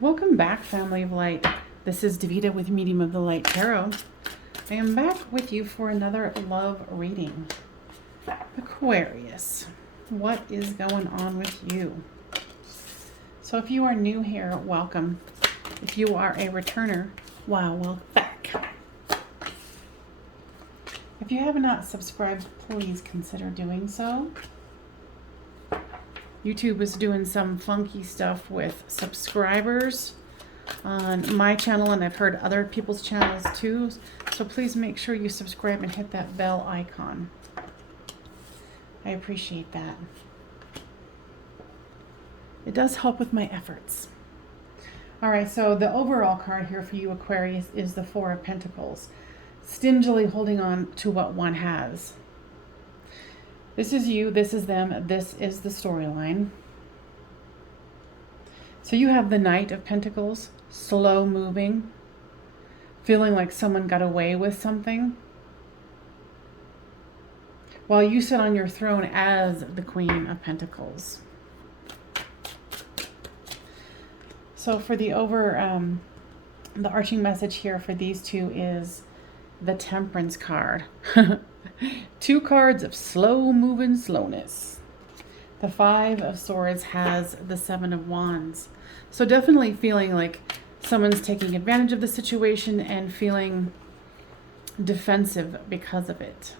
Welcome back, family of light. This is Davida with Medium of the Light Tarot. I am back with you for another love reading. Aquarius, what is going on with you? So if you are new here, welcome. If you are a returner, wow, well, back. If you have not subscribed, please consider doing so. YouTube is doing some funky stuff with subscribers on my channel, and I've heard other people's channels too. So please make sure you subscribe and hit that bell icon. I appreciate that. It does help with my efforts. All right, so the overall card here for you, Aquarius, is the Four of Pentacles. Stingily holding on to what one has. This is you, this is them, this is the storyline. So you have the Knight of Pentacles, slow moving, feeling like someone got away with something, while you sit on your throne as the Queen of Pentacles. So for the arching message here for these two is the Temperance card. Two cards of slow moving slowness. The Five of Swords has the Seven of Wands. So definitely feeling like someone's taking advantage of the situation and feeling defensive because of it.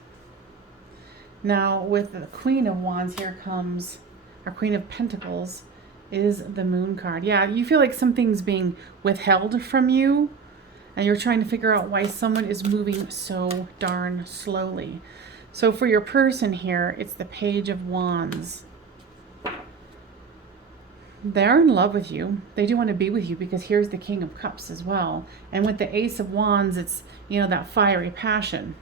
Now with the Queen of Wands, here comes our Queen of Pentacles is the Moon card. Yeah, you feel like something's being withheld from you, and you're trying to figure out why someone is moving so darn slowly. So for your person here, it's the Page of Wands. They're in love with you. They do want to be with you because here's the King of Cups as well. And with the Ace of Wands, it's, you know, that fiery passion.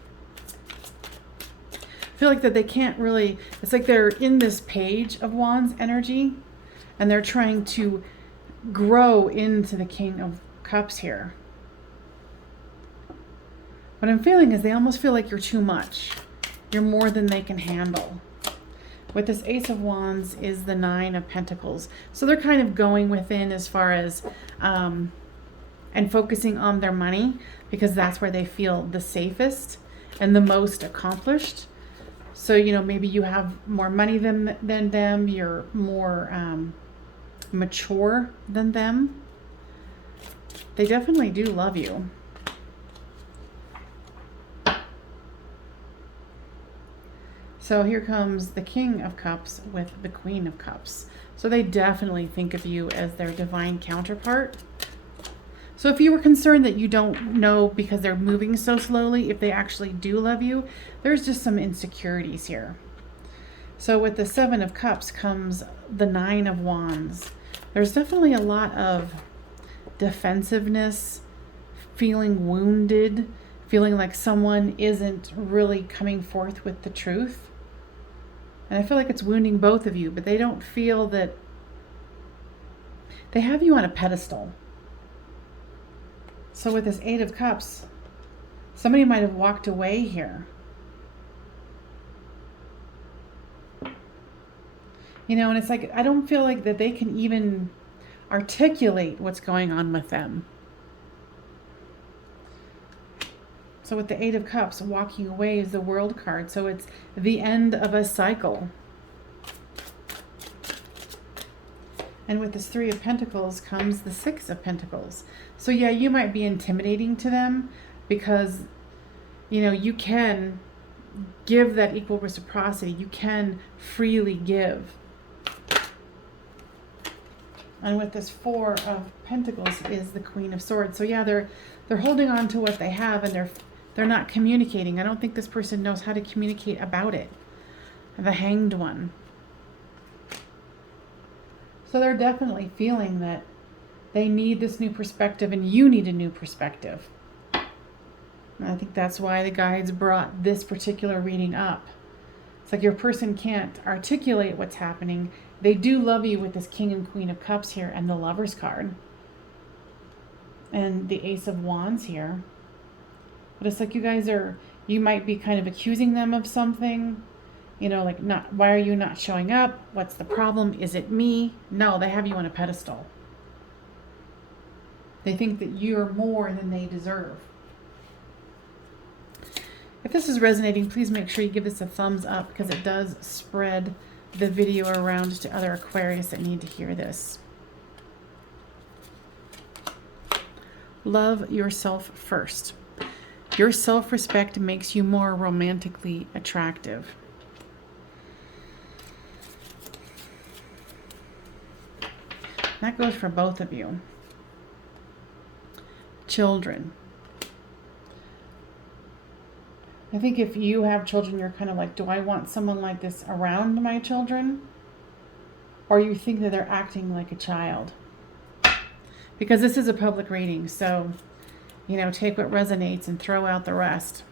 I feel like that they can't really, it's like they're in this Page of Wands energy, and they're trying to grow into the King of Cups here. What I'm feeling is they almost feel like you're too much. You're more than they can handle. With this Ace of Wands is the Nine of Pentacles. So they're kind of going within as far as, and focusing on their money, because that's where they feel the safest and the most accomplished. So, you know, maybe you have more money than them. You're more mature than them. They definitely do love you. So here comes the King of Cups with the Queen of Cups. So they definitely think of you as their divine counterpart. So if you were concerned that you don't know because they're moving so slowly, if they actually do love you, there's just some insecurities here. So with the Seven of Cups comes the Nine of Wands. There's definitely a lot of defensiveness, feeling wounded, feeling like someone isn't really coming forth with the truth. And I feel like it's wounding both of you, but they don't feel that they have you on a pedestal. So with this Eight of Cups, somebody might have walked away here. You know, and it's like, I don't feel like that they can even articulate what's going on with them. So with the Eight of Cups, walking away is the World card. So it's the end of a cycle. And with this Three of Pentacles comes the Six of Pentacles. So yeah, you might be intimidating to them because, you know, you can give that equal reciprocity. You can freely give. And with this Four of Pentacles is the Queen of Swords. So yeah, they're holding on to what they have, and they're not communicating. I don't think this person knows how to communicate about it. The Hanged One. So they're definitely feeling that they need this new perspective, and you need a new perspective. And I think that's why the guides brought this particular reading up. It's like your person can't articulate what's happening. They do love you with this King and Queen of Cups here and the Lovers card. And the Ace of Wands here. But it's like you might be kind of accusing them of something. You know, like, why are you not showing up? What's the problem? Is it me? No, they have you on a pedestal. They think that you're more than they deserve. If this is resonating, please make sure you give this a thumbs up, because it does spread the video around to other Aquarius that need to hear this. Love yourself first. Your self-respect makes you more romantically attractive. That goes for both of you. Children. I think if you have children, you're kind of like, do I want someone like this around my children? Or you think that they're acting like a child? Because this is a public reading, so, you know, take what resonates and throw out the rest.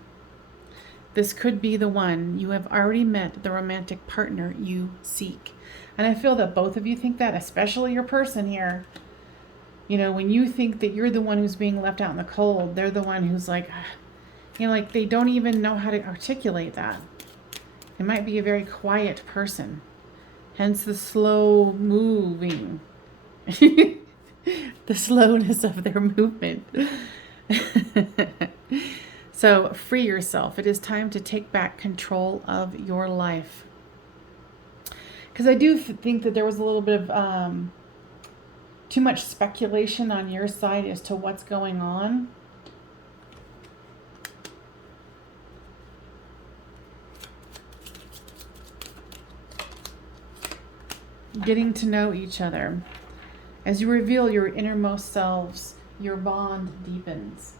This could be the one. You have already met the romantic partner you seek. And I feel that both of you think that, especially your person here. You know, when you think that you're the one who's being left out in the cold, they're the one who's like, you know, like they don't even know how to articulate that. It might be a very quiet person. Hence the slow moving. The slowness of their movement. So free yourself. It is time to take back control of your life. Because I do think that there was a little bit of too much speculation on your side as to what's going on. Getting to know each other. As you reveal your innermost selves, your bond deepens.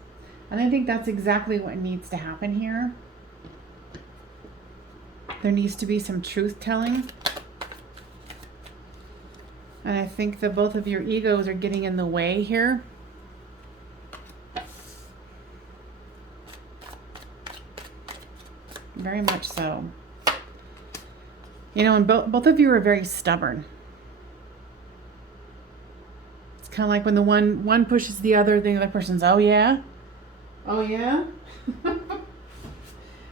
And I think that's exactly what needs to happen here. There needs to be some truth telling. And I think that both of your egos are getting in the way here. Very much so. You know, and both of you are very stubborn. It's kind of like when the one pushes the other person's, oh yeah? Oh yeah?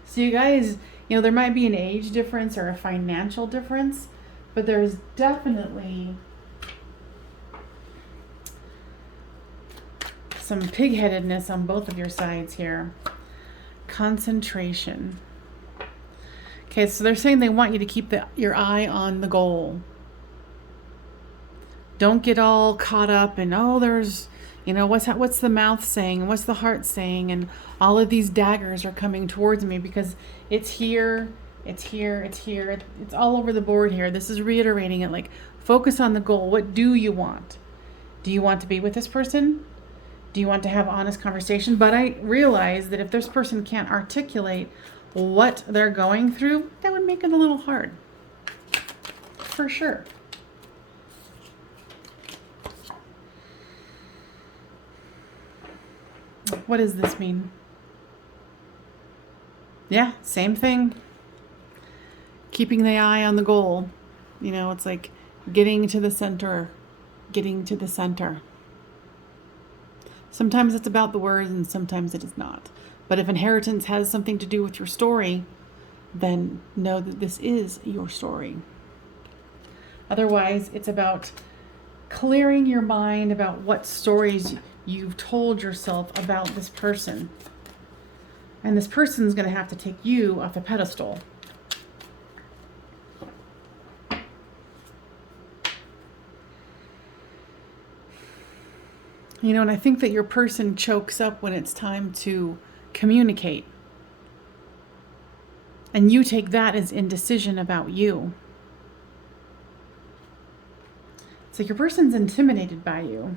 So you guys, you know, there might be an age difference or a financial difference, but there's definitely some pig-headedness on both of your sides here. Concentration. Okay, so they're saying they want you to keep your eye on the goal. Don't get all caught up in, oh, there's, you know, what's the mouth saying and what's the heart saying, and all of these daggers are coming towards me, because it's here, it's here, it's here, it's all over the board here. This is reiterating it, like, focus on the goal. What do you want? Do you want to be with this person? Do you want to have honest conversation? But I realize that if this person can't articulate what they're going through, that would make it a little hard. For sure. What does this mean? Yeah, same thing. Keeping the eye on the goal. You know, it's like getting to the center. Getting to the center. Sometimes it's about the words and sometimes it is not. But if inheritance has something to do with your story, then know that this is your story. Otherwise, it's about clearing your mind about what stories you've told yourself about this person. And this person's going to have to take you off the pedestal. You know, and I think that your person chokes up when it's time to communicate. And you take that as indecision about you. So your person's intimidated by you.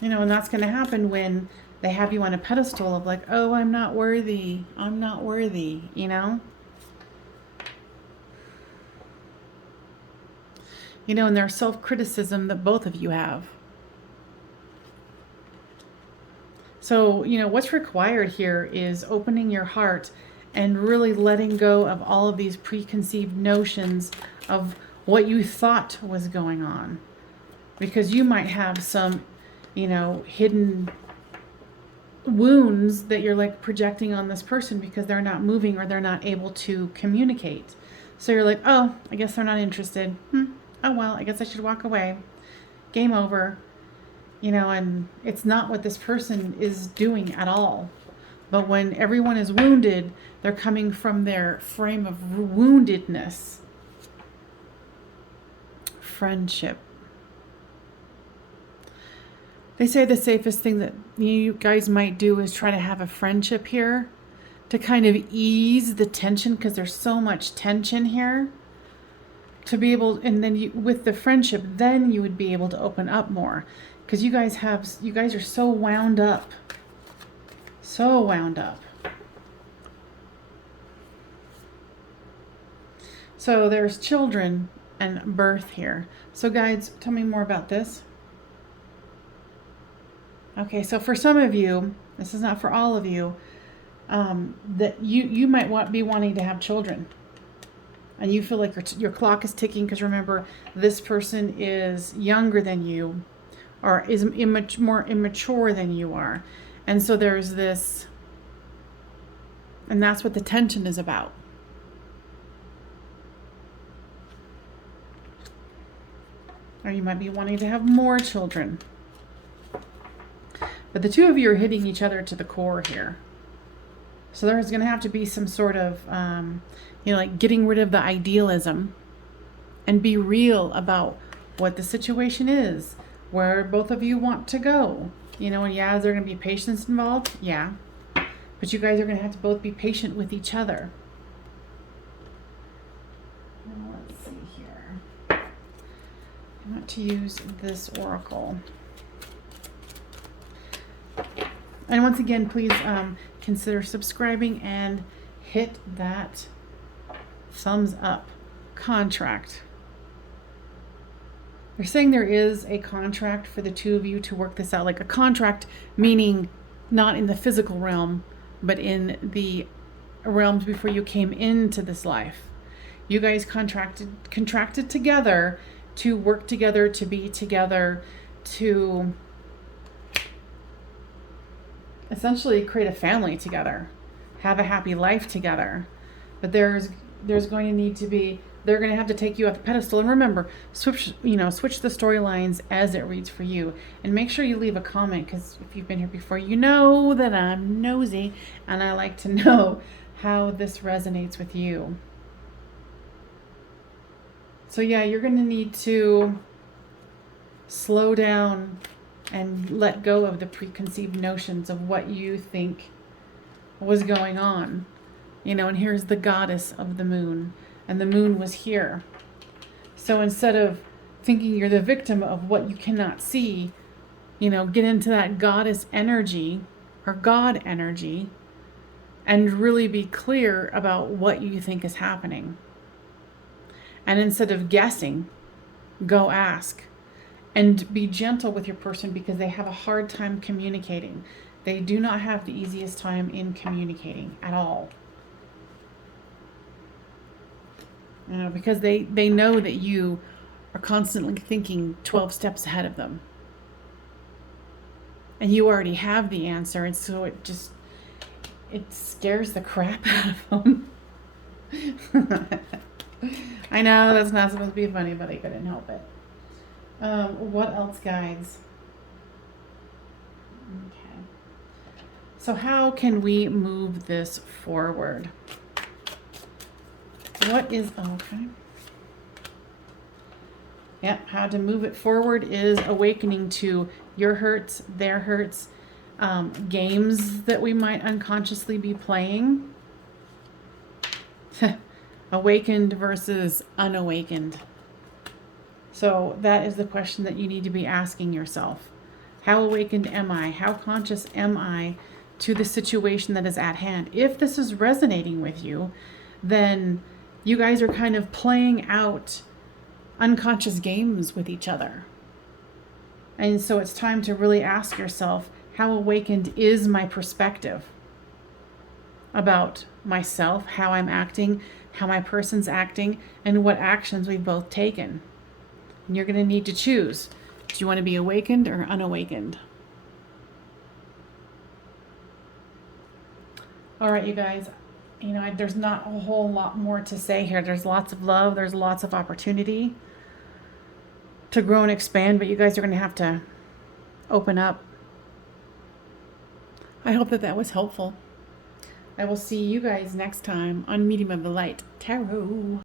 You know, and that's going to happen when they have you on a pedestal of like, oh, I'm not worthy. I'm not worthy, you know? You know, and there's self-criticism that both of you have. So, you know, what's required here is opening your heart and really letting go of all of these preconceived notions of what you thought was going on. Because you might have some, you know, hidden wounds that you're like projecting on this person because they're not moving or they're not able to communicate. So you're like, oh, I guess they're not interested. Oh, well, I guess I should walk away. Game over. You know, and it's not what this person is doing at all. But when everyone is wounded, they're coming from their frame of woundedness. Friendship. They say the safest thing that you guys might do is try to have a friendship here to kind of ease the tension, because there's so much tension here. To be able, and then you, with the friendship, then you would be able to open up more, because you guys are so wound up. So wound up. So there's children and birth here. So guides, tell me more about this. Okay, so for some of you, this is not for all of you, that you might be wanting to have children. And you feel like your clock is ticking, because remember, this person is younger than you, or is more immature than you are. And so there's this, and that's what the tension is about. Or you might be wanting to have more children. But the two of you are hitting each other to the core here. So there's going to have to be some sort of, like getting rid of the idealism and be real about what the situation is, where both of you want to go. And yeah, is there going to be patience involved? Yeah. But you guys are going to have to both be patient with each other. Now, let's see here. I want to use this oracle. And once again, please consider subscribing and hit that thumbs up. Contract. They're saying there is a contract for the two of you to work this out. Like a contract, meaning not in the physical realm, but in the realms before you came into this life. You guys contracted together to work together, to be together, to essentially create a family together, have a happy life together. But there's going to need to be, they're going to have to take you off the pedestal. And remember, switch the storylines as it reads for you. And make sure you leave a comment, because if you've been here before, you know that I'm nosy and I like to know how this resonates with you. So yeah, you're going to need to slow down and let go of the preconceived notions of what you think was going on. And here's the goddess of the moon, and the moon was here. So instead of thinking you're the victim of what you cannot see, get into that goddess energy or God energy and really be clear about what you think is happening. And instead of guessing, go ask. And be gentle with your person, because they have a hard time communicating. They do not have the easiest time in communicating at all. Because they know that you are constantly thinking 12 steps ahead of them. And you already have the answer, and so it scares the crap out of them. I know that's not supposed to be funny, but I couldn't help it. What else, guys? Okay. So how can we move this forward? Okay. Yeah, how to move it forward is awakening to your hurts, their hurts, games that we might unconsciously be playing. Awakened versus unawakened. So that is the question that you need to be asking yourself. How awakened am I? How conscious am I to the situation that is at hand? If this is resonating with you, then you guys are kind of playing out unconscious games with each other. And so it's time to really ask yourself, how awakened is my perspective about myself, how I'm acting, how my person's acting, and what actions we've both taken. And you're going to need to choose. Do you want to be awakened or unawakened? All right, you guys. There's not a whole lot more to say here. There's lots of love. There's lots of opportunity to grow and expand. But you guys are going to have to open up. I hope that that was helpful. I will see you guys next time on Medium of the Light Tarot.